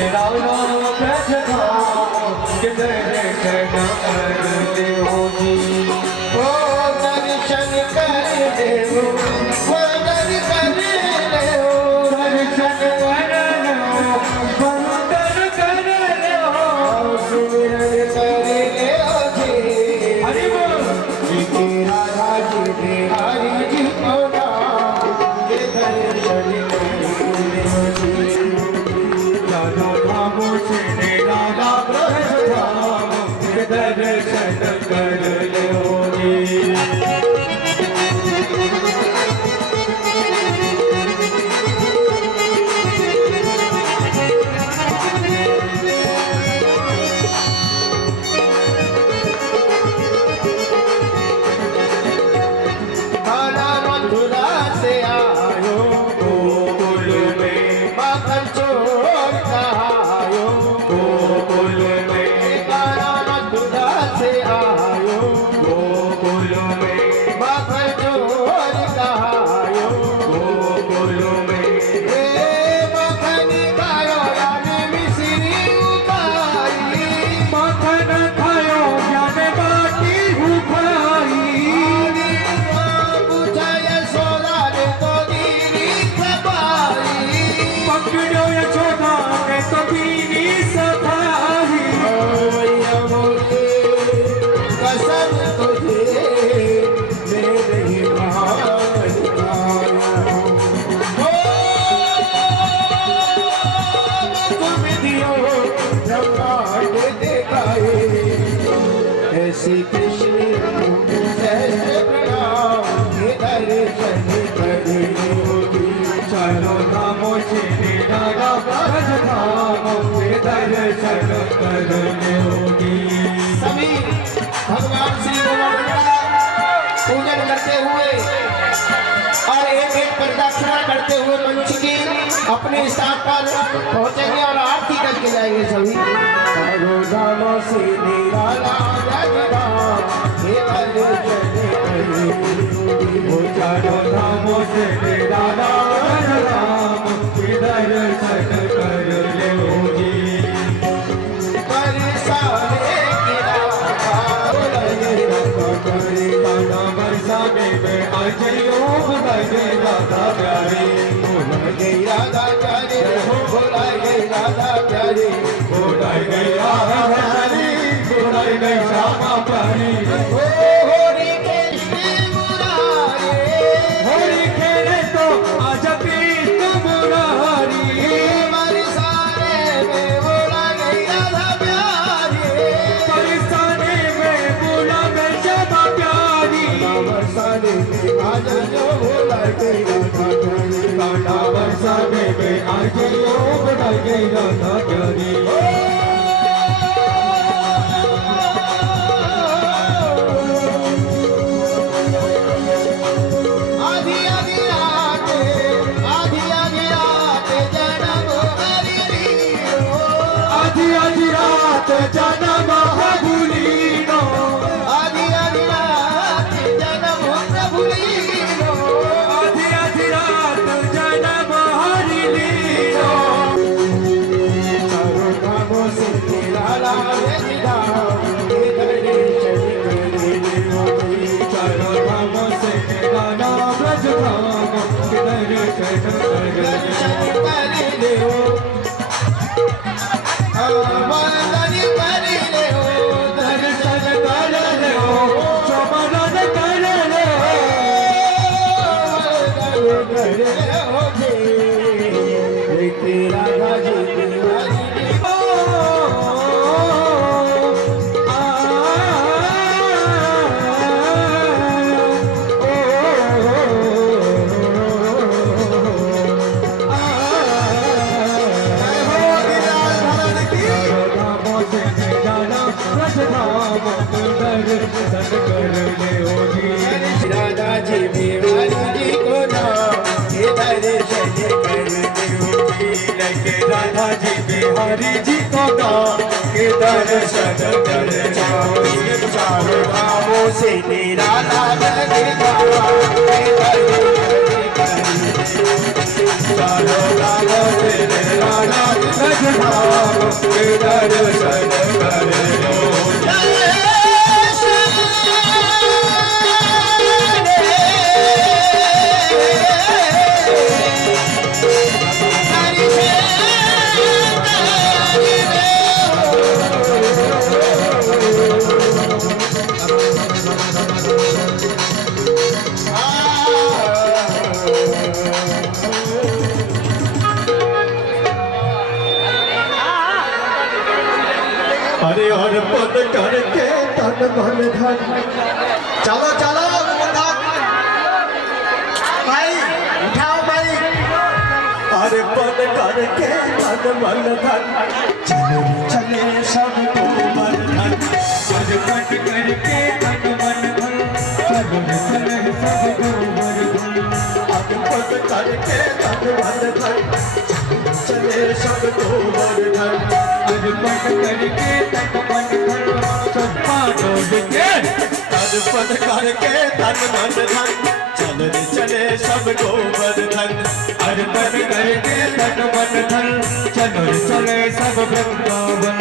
निराला ब्रज धाम के दर्शन कर देव जी। ओ दर्शन कर देव, ओ दर्शन कर देव, दर्शन कर लो बंदर कर लो सुमिरन कर देव जी। हरि बोल। जी राधा जी बिहारी जी को नाम के दर्शन कर देव जी। राधा धाम से निराला ब्रज धाम के दर्शन कर लो जी। खाना मथुरा से आयो गोकुल में, माखन चोर कहायो। गोकुल में, खाना मथुरा से आयो गोकुल में, माखन चोर कहायो। गोकुल में। ए माखन खायो यानी मिश्री उगाई। मखन खायो ज्ञान बाटी भूखाई। पूछाय सोला रे तो दीनी सफाई। पकड़ो यशोदा ने तो पीनी सफाई। मैया मोरे कसम तुझे मेरे ही महान गाया। ओ तुम दियो ब्रह्मांड दिखाए, ऐसी कृष्ण जैसे प्रणाम के दर्शन कर। चलो धामो से निराला ब्रज धाम के दर्शन कर लोगी। सभी भगवान श्री भगवान का पूजन करते हुए और एक एक प्रदक्षिणा करते हुए मंच की अपने स्थान पर पहुंचेंगे और आरती करके जाएंगे सभी। चारों धामों से निराला ब्रज धाम के दर्शन कर। वो चारों धामों से निराला ब्रज धाम के दर्शन कर लोगी। बरसाने की रात लगे रंग करे। गाना बरसाने में आ जाइयो बुलाइए राधा प्यारी। बोलाई गई राधा प्यारे, बोलाई गई राधा प्यारे। बुलाई गई राधा प्यारी, बुलाई गई श्यामा प्यारी। होरी कृष्ण मुरारे, होली खेले तो आजा कृष्ण मुरारी। बरसाने में बोला गई राधा प्यारे। बरसाने में बुला गई श्यामा प्यारी। बरसाने में आज जो बोलाई गई राधा प्यारे। कांटा बरसाने में आ जाइयो बुलाई गई राधा प्यारी। आधी आधी रात, आधी आधी रात जन्म हरि लीलो। आधी आधी रात जन्म भगुलीनो। आधी आधी रात जन्म प्रभु लीलो। आधी आधी रात जन्म हरि लीनो। चारों धामों से निराला ब्रज धाम के दर्शन कर देव जी। चारों धामों से निराला ब्रज धाम के दर्शन कर दर्शन कर देव, वंदन कर देव, दर्शन कर लो चमन कर लो। वंदन कर देव जी। तेरा राज बिहारी जी। राधा जी बिहारी जी को नाम के दर्शन कर देव जी। राधा जी बिहारी जी को नाम के दर्शन कर जाओ। चारों धामों से निराला ब्रज धाम के दर्शन कर चारों गांवों से निराला ब्रजधाम के दर्शन करो। अरे और पुन करके तन मन धन। चलो चलो भाई उठाओ भाई। अरे पुन करके तन मन धन चले चले सब को मन धन। अरे पुन करके तन मन धन चलो चले सब को मन धन। अरे पुन करके तन मन धन चले सब को मन धन। अर्पण करके तन मन धन सब पानों के। अर्पण करके तन मन धन चले चले सब गोवर्धन। अर्पण करके तन मन धन चलो चले सब वृंदावन।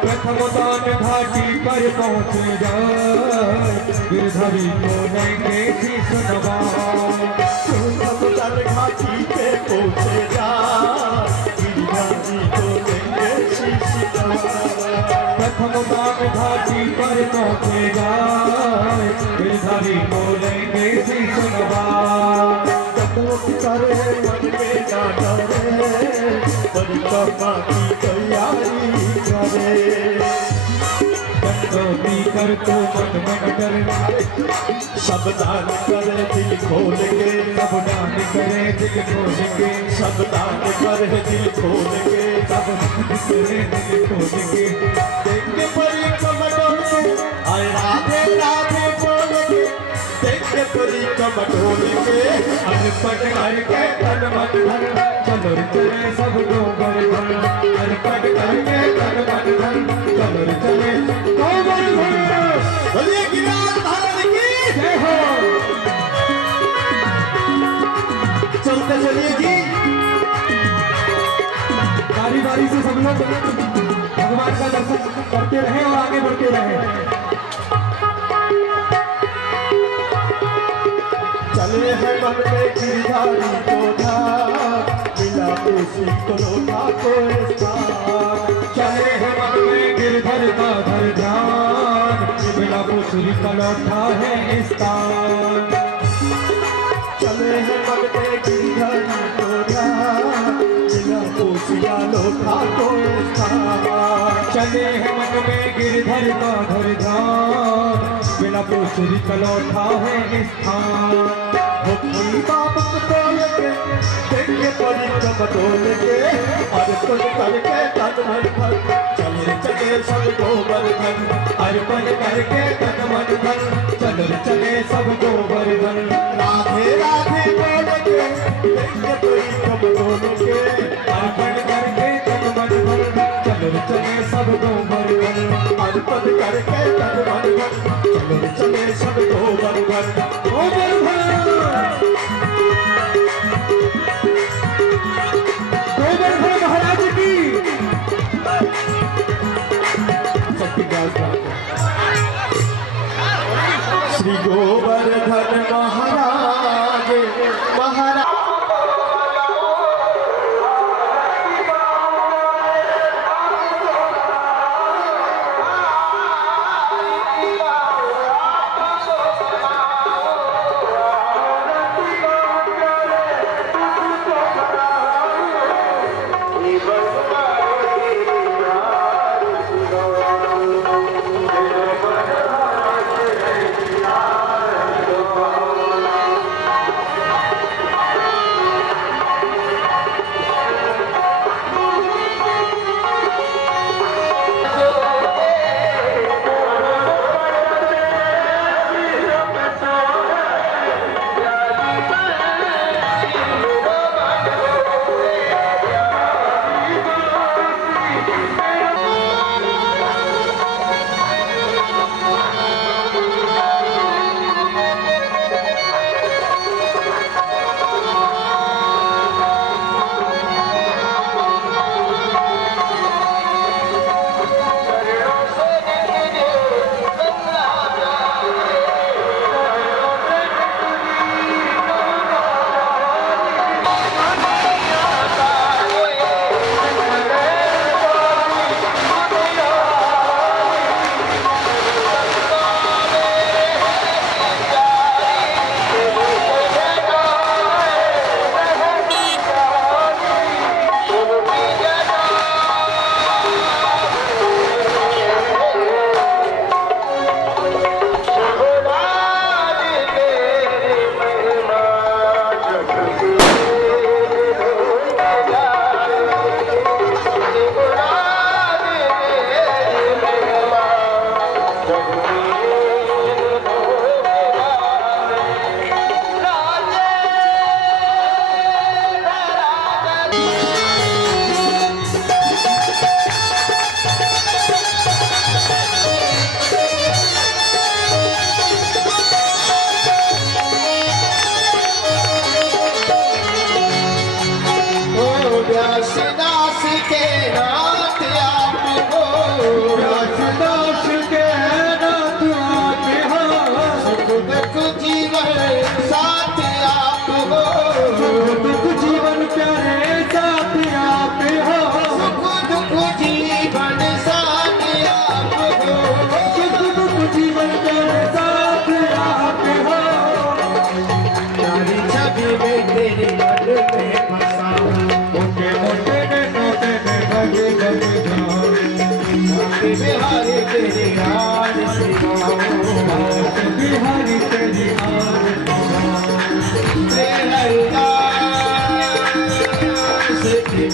प्रथम दान घाटी पर पहुँचे जाए गिरधरी को लेंगे शीश नवा। प्रथम दान घाटी पे पहुँचे जाए गिरधरी को लेंगे शीश नवा। प्रथम दान घाटी पर पहुँचे जाए गिरधरी को लेंगे शीश नवा। करे मन में ना डरे परिक्रमा की तैयारी करे। कंटोती कर तो मन मन करे सब दान करे दिल खोल के। सब दान करे दिल खोल के। सब दान करे दिल खोल के। सब दान करे दिल खोल के। देखे परिक्रमा डोल आए राधे राधे बोल के। देखे परिक्रमा डोल के। अर्पण करके तन मन धन चलो चले सब गोवर्धन। अर्पण करके तन मन धन चलो चले गोवर्धन। बोलिए गिरनार धारण की जय हो। चलते चलिए जी। बारी बारी से सब लोग भगवान का दर्शन करते रहे और आगे बढ़ते रहे। चले हैं मन में गिरधारी को धाम मिला उसी को रोका को स्थान। चले हैं मन में गिरधर का धर ध्यान मिला पुत्री का लौटा है स्थान। चले हैं मन में गिरधारी को धाम मिला उसी का लोका को स्थान। चले हैं मन में गिरधर का धर ध्यान मिला पुत्री का लौटा है स्थान। भक्ति बाबत बोल के देखे परिक्रमा डोल के। अर्पण करके तन मन धन चले चले सब गोवर्धन। अर्पण करके तन मन धन चलो चले सब गोवर्धन। राधे राधे बोल के देखे परिक्रमा डोल के। अर्पण करके तन मन धन चलो चले सब गोवर्धन। अर्पण करके तन मन धन चले चले सब गोवर्धन। गोवर्धन महाराज की श्री गोवर्धन महाराज महाराज।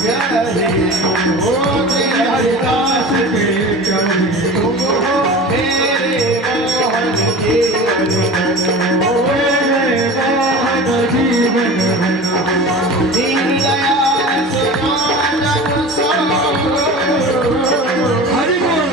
प्यारे हो तेरे हरिदास के प्यारे तुम हो, मेरे मोहन जीवन ओ मेरे मोहन जीवन दीन दयाल सुनानक सो हरि बोल।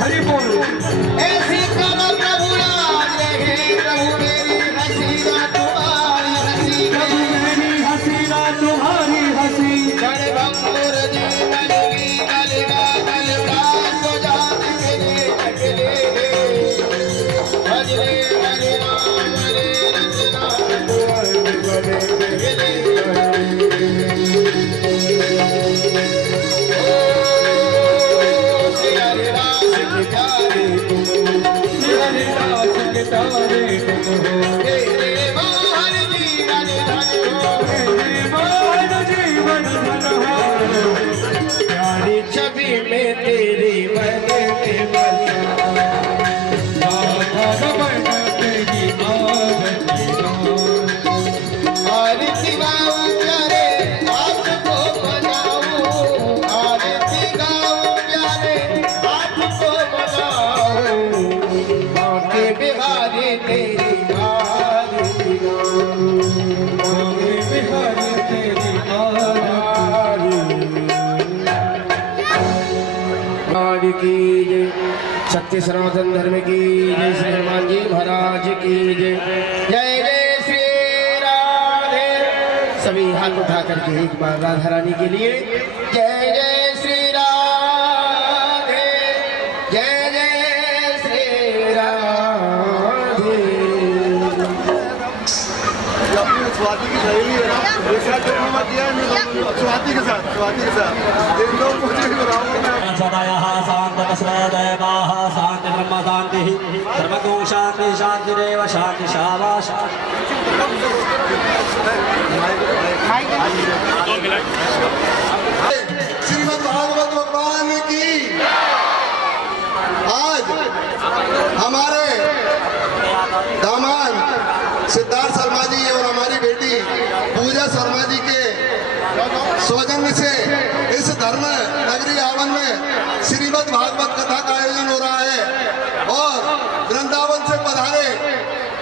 हरि बोल। ऐसी करो प्रभु राज रहे प्रभु मेरी हसीना तुम्हारी हसीना मेरी हसीना तुम्हारी हसी, जड़ भंगुर जीवन की गलगा गलगा तो जात के ले हरे हरे राम हरे रचना हरिदास के प्यारे तुम हो, तेरे मोहन जीवन धन हो मेरे मोहन जीवन धन हो, प्यारी छवि में तेरी मन के बस भगवन तेरी आरती गाऊं, आरती गाऊं प्यारे आपको बनाऊं आरती गाऊं प्यारे आपको बनाऊं बांके बिहारी तेरी आरती गाऊं बांके बिहारी तेरी आरती। नारी की जय, सत्य सनातन धर्म की जय, श्री हनुमान जी महाराज की जय। जय जय श्री राधे। सभी हाथ उठा करके एक बार राधा रानी के लिए जय जय श्री राधे, जय जय श्री राधे। ये अपनी स्वाति की सहेली है ना, एक साथ डिप्लोमा किया है स्वाति के साथ इन दो मुझे बताऊंगा मैं। सदायः शान्तकस्वदेवाः शान्ति ब्रह्म शान्तिः सर्वगो शान्ति शान्तिरेव शान्ति शावा शान्ति। श्रीमद् भागवत भगवान की। आज हमारे दामाद सिद्धार्थ शर्मा जी और हमारी बेटी पूजा शर्मा जी के सौजन्य से इस धर्म नगरी आवन में श्रीमद् भागवत कथा का आयोजन हो रहा है और वृंदावन से पधारे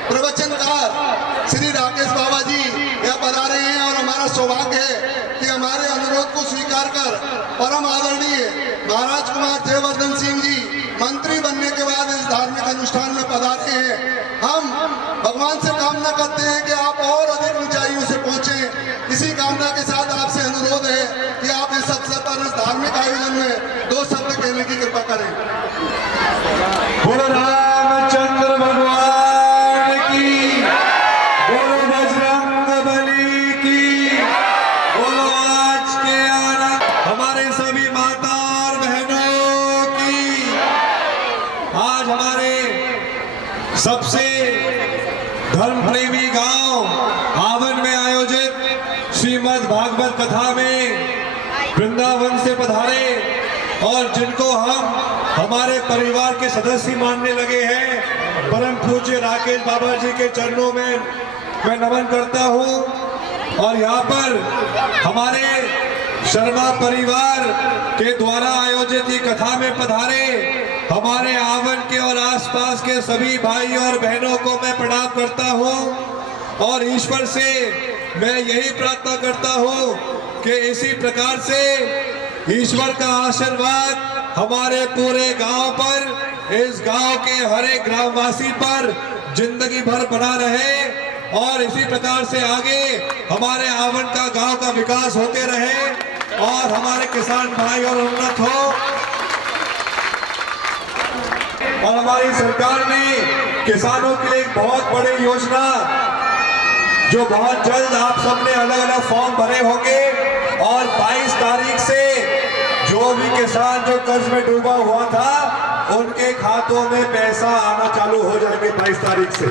प्रवचनकार श्री राकेश बाबा जी यहाँ पधारे हैं और हमारा सौभाग्य है कि हमारे अनुरोध को स्वीकार कर परम आदरणीय महाराज कुमार जयवर्धन सिंह जी मंत्री बनने के बाद इस धार्मिक अनुष्ठान में पधारे हैं। हम भगवान से कामना करते हैं कि आप और अधिक ऊंचाइयों से पहुंचे। इसी कामना के साथ आपसे अनुरोध है कि आप इस अवसर पर इस धार्मिक आयोजन में 2 शब्द कहने की कृपा करें। बोलो रामचंद्र भगवान की, बोलो बजरंग बली की, बोलो आज के आनंद हमारे सभी माता और बहनों की। आज हमारे सबसे धर्म प्रेमी गांव आवन में आयोजित श्रीमद् भागवत कथा में वृंदावन से पधारे और जिनको हम हमारे परिवार के सदस्य मानने लगे हैं, परम पूज्य राकेश बाबा जी के चरणों में मैं नमन करता हूं। और यहाँ पर हमारे शर्मा परिवार के द्वारा आयोजित ये कथा में पधारे हमारे आवन के और आसपास के सभी भाई और बहनों को मैं प्रणाम करता हूं और ईश्वर से मैं यही प्रार्थना करता हूं कि इसी प्रकार से ईश्वर का आशीर्वाद हमारे पूरे गांव पर, इस गांव के हर एक ग्रामवासी पर जिंदगी भर बना रहे और इसी प्रकार से आगे हमारे आवन का गांव का विकास होते रहे और हमारे किसान भाई और उन्नत हो। और हमारी सरकार ने किसानों के लिए एक बहुत बड़ी योजना, जो बहुत जल्द आप सबने अलग अलग फॉर्म भरे होंगे, और 22 तारीख से जो भी किसान जो कर्ज में डूबा हुआ था उनके खातों में पैसा आना चालू हो जाएंगे 22 तारीख से।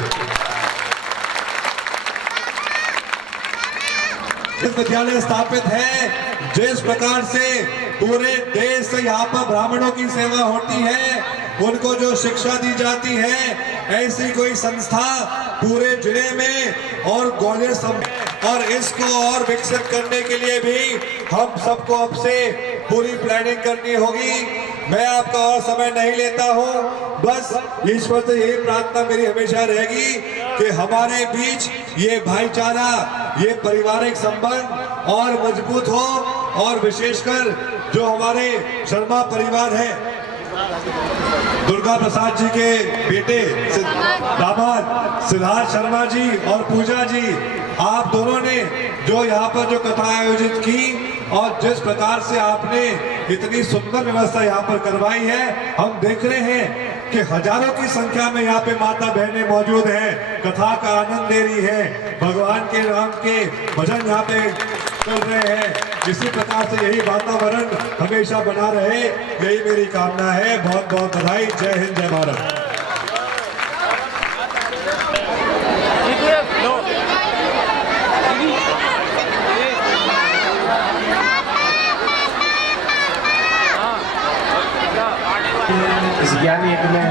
इस विद्यालय स्थापित है, जिस प्रकार से पूरे देश से यहाँ पर ब्राह्मणों की सेवा होती है, उनको जो शिक्षा दी जाती है, ऐसी कोई संस्था पूरे जिले में और ग्वालियर और इसको और विकसित करने के लिए भी हम सबको अब से पूरी प्लानिंग करनी होगी। मैं आपका और समय नहीं लेता हूं, बस ईश्वर से यही प्रार्थना मेरी हमेशा रहेगी कि हमारे बीच ये भाईचारा, ये पारिवारिक संबंध और मजबूत हो, और विशेषकर जो हमारे शर्मा परिवार है, दुर्गा प्रसाद जी के बेटे दामाद सिद्धार्थ शर्मा जी और पूजा जी, आप दोनों ने जो यहाँ पर जो कथा आयोजित की और जिस प्रकार से आपने इतनी सुंदर व्यवस्था यहाँ पर करवाई है, हम देख रहे हैं कि हजारों की संख्या में यहाँ पे माता बहनें मौजूद हैं, कथा का आनंद ले रही है, भगवान के राम के भजन यहाँ पे कर रहे हैं। इसी प्रकार से यही वातावरण हमेशा बना रहे, यही मेरी कामना है। बहुत बहुत बधाई। जय हिंद, जय भारत। इस ज्ञान यज्ञ में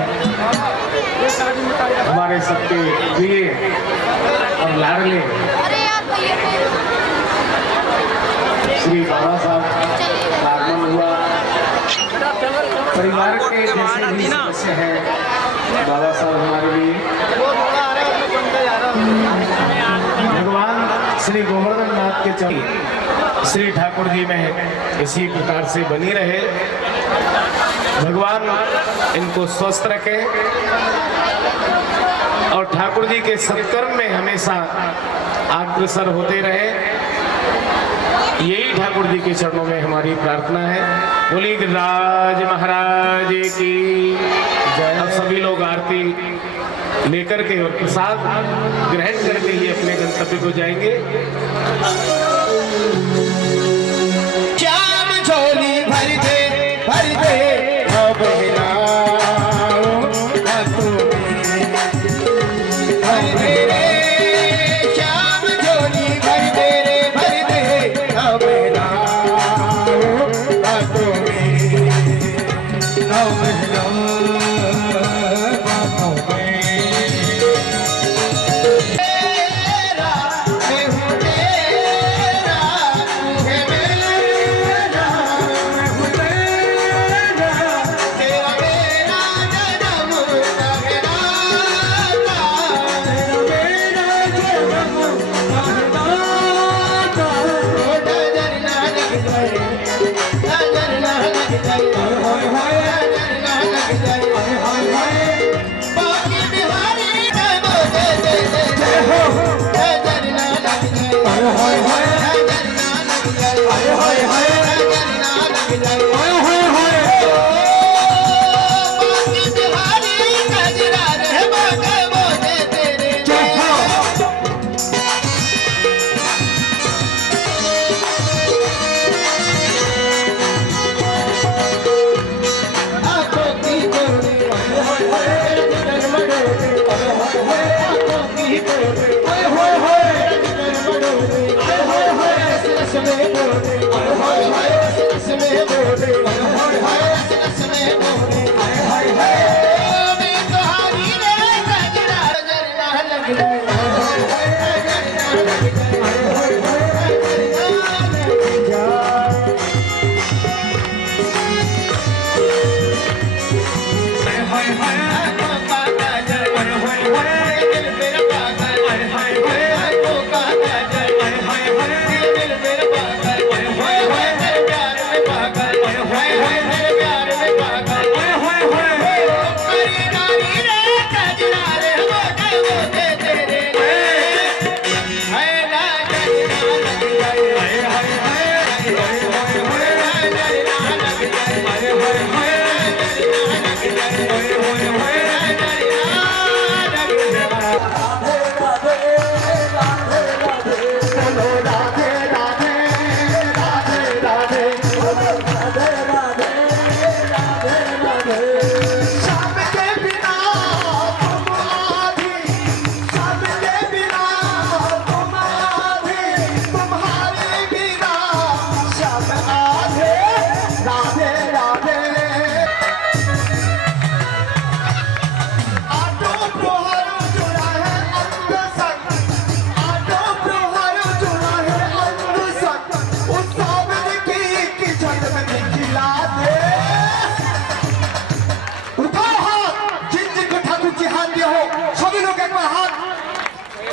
हमारे सबके प्रिय और लाडले श्री बाबा साहब का आगमन हुआ। परिवार के जैसे भी सदस्य हैं बाबा साहब हमारे लिए। भगवान श्री गोवर्धन नाथ के चरण श्री ठाकुर जी में इसी प्रकार से बनी रहे। भगवान इनको स्वस्थ रखे और ठाकुर जी के सत्कर्म में हमेशा अग्रसर होते रहे, यही ठाकुर जी के चरणों में हमारी प्रार्थना है। बोली गिरिराज महाराज की जय। अब सभी लोग आरती लेकर के और प्रसाद ग्रहण करके ही अपने गंतव्य को जाएंगे। श्याम झोली भर दे होय होय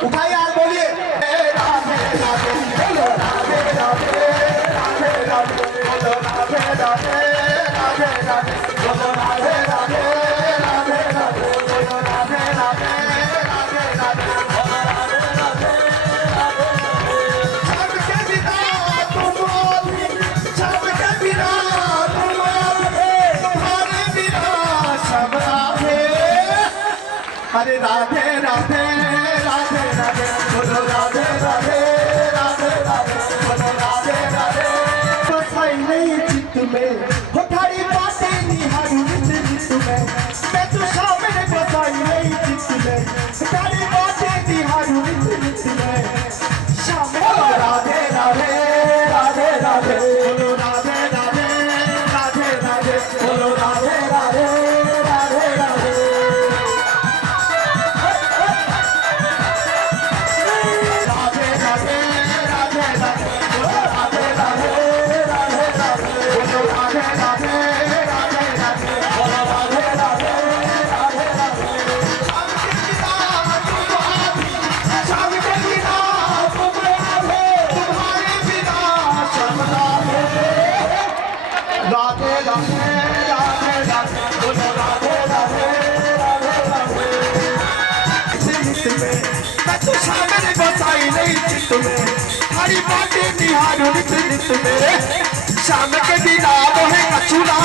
उठाइए हाथ बोलिए राधे राधे बोलो राधे राधे राधे राधे बोलो राधे राधे राधे राधे बोलो राधे राधे राधे राधे बोलो राधे राधे राधे राधे बोलो राधे राधे सबके बिना तुम सबके बिना तुम तुम्हारे बिना सब राधे अरे राधे राधे राधे राधे बोलो राधे राधे राधे राधे बोलो राधे राधे बसाई नहीं चित्त में हो थारी बातें निहारू नित नित में मैं तो सामने बसाई नहीं चित्त में थारी बातें निहारू नित नित में सामने राधे राधे राधे राधे बोलो राधे राधे राधे राधे बोलो राधे राधे राधे राधे राधे राधे राधे राधे बोलो राधे राधे राधे राधे चित्त में मैं तो सामने बसाई नहीं चित्त में हरी बातें निहारू नित नित में शाम के दिन वो है कछुला